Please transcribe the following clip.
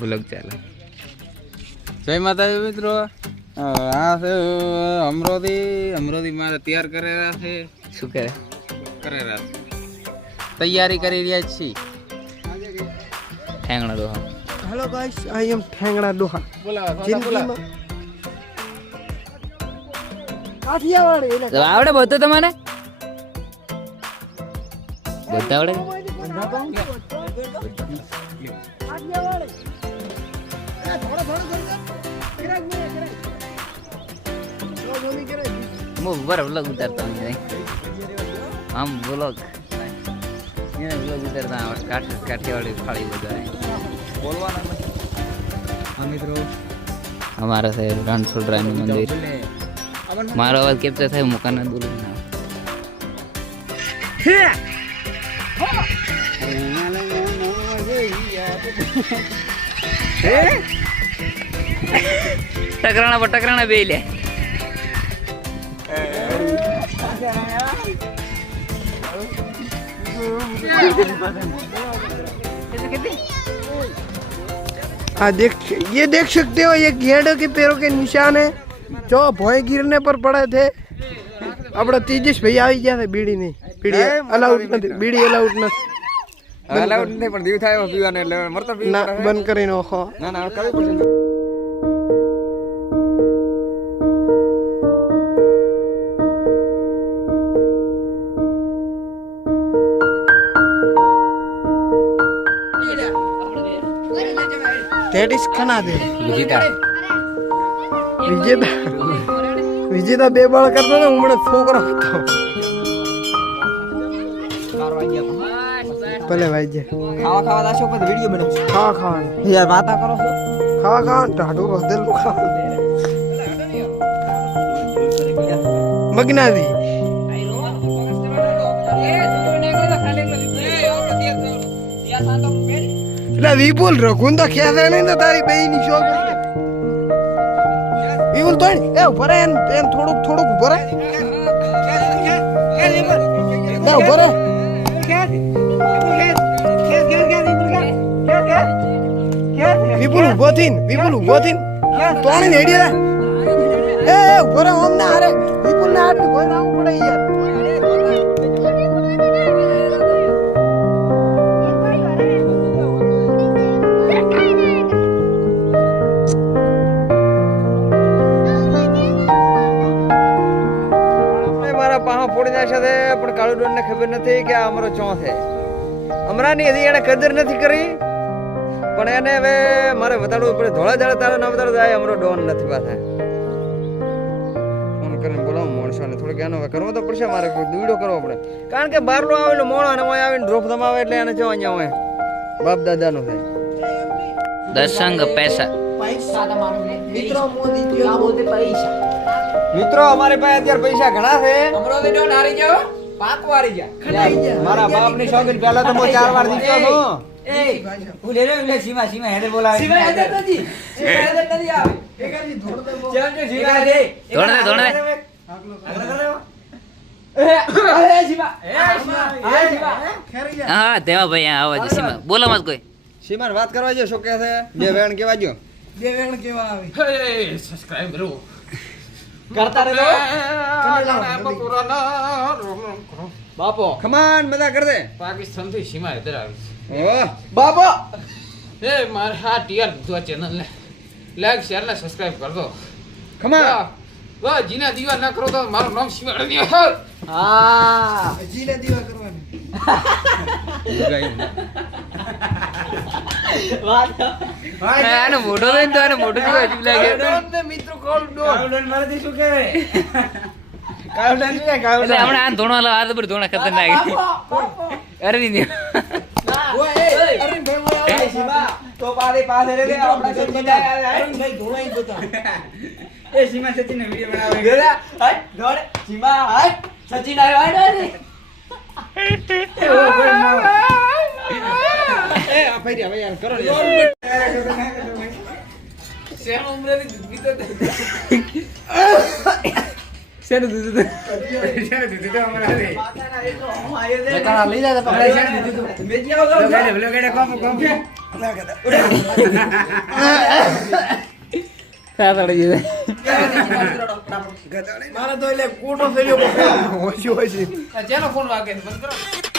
Vlog ચાલે. જય માતાજી મિત્રો. આ છે અમરોથી મારે તૈયાર કરેલા છે. શું કરેલા તૈયારી કરી રહ્યા છીએ. ઠેંગણા ડોહા. હેલો ગાઈસ, આઈ એમ ઠેંગણા ડોહા. કાઠિયાવાડી આવડે બધું તમને? બધા આવડે? હું વ્લોગ ઉતારતો આમ વ્લોગ ઉતારતા કાઠિયાવાડી ફાળી બધા બોલવાના. મિત્રો અમારા છે રણછોડરાયનું મંદિર. મારો અવાજ કેપ્ચર થાય મુકાન બોલું ના. ટકરાણા બે લે. हाँ ये देख सकते हो, ये घेड़ों के पैरों के निशान है जो भोय गिरने पर पड़े थे. अपना तेजस भैया આવી ગયા છે. બીડી નહીં, બીડી અલાઉડ નથી, બીડી અલાઉડ નથી. અલાઉડ નહીં પણ દીવ થાય પીવાને એટલે મરતો પી ના બંધ કરીને ઓખો. ના ના કઈ પડશે. That is Kanade. વિજેતા બે બાળ કરતો ને હમણાં છોકરો હતો. ભલે ભાઈ જે ખાવા દાશો પર વિડિયો બનાવો. ખાવા યાર વાતા કરો છો. ખાવા ટાઢું રોદેલું મગનાવી. એટલે વિપુલ રઘુન તો ખેસે નહીં ને તારી બેયની શોખ. વિપુલ તો એ ઉભરે એમ થોડુંક ઉભરે. ઉભરે વિપુલ ઉભો થીન તોણી હેડી રે. એ ઉભરે ઓમ ના હારે વિપુલ ના હાથ કોઈ નામ પડે યાર. પણ કાળુ ડોન ને ખબર નથી કે આ અમારો ચો છે. અમરાની હજી એને કદર નથી કરી, પણ એને હવે મારે બતાડવું પડે. ધોળા જાળે તારા ના બતાડો જાય અમારો ડોન નથી પાછા. ફોન કરીને બોલાવું માણસોને થોડુંક એનો કરવો તો પડશે. મારે દુઈડો કરવો પડે, કારણ કે બહારનો આવેલો મોણો અને અહીં આવીને ડ્રોપ થમાવે એટલે એને જો અહીંયા હોય બાપ દાદાનું થાય. દસંગ પૈસા મિત્રો અમારે પાસે અત્યારે પૈસા ઘણા છે. અમરોથી ડોન હારી જાવ, પાક વારી જા. મારા બાપ ની શોખીન પહેલા તો હું 4 વાર જીત્યો છું. એ હું લે રે સીમા હેદર બોલાવે. સીમા હેદર નથી આવે. એકાજી ધોડ દે. ચાલ જો સીમા દે. ધોડ દે. અરે સીમા. હા દેવા ભાઈ આવો છે સીમા. બોલો મત કોઈ. સીમાન વાત કરવા જો શું કહે છે. બે વેણ કેવા જો. આવે. સબસ્ક્રાઇબ કરો. કરતા રહો. બાપો ખમાન મજા કર દે. પાકિસ્તાન થી સીમા હેદર આવી. ઓહ બાપો એ માર હા ટીઆર દુઆ ચેનલ ને લાઈક શેર ને સબસ્ક્રાઇબ કર દો. ખમાન વાહ જીના દીવા ના કરો તો મારું નામ સીમા હેદર. હા જીને દીવા કરવાની. આનો મોટો લઈને તો આનો મોટો જેવો અજીબ લાગે. મિત્રો કોલ ડોન મારાથી શું કહેવાય? એટલે હમણાં આ ધોણો આ તો બધું ધોણા ખતરનાક. અરવિંદ તો પાસે રે આપણા સચિન ભાઈ ધોણાઈ બતા. એ સીમા સચિન ને વિડિયો બનાવે. ગોરા હટ દોડ સીમા હટ સચિન આવ્યો હટ. એ આ ભાઈ યાર કરો સેમ ઉમરે ની બીતો શેર દીધું અમારા રે લઈ જા તો મેજી આવો ગો. મારે તો એટલે કોટો થઈ ગયો ઓછી ઓછી જેનો ફોન વાગે છે બંધ કરો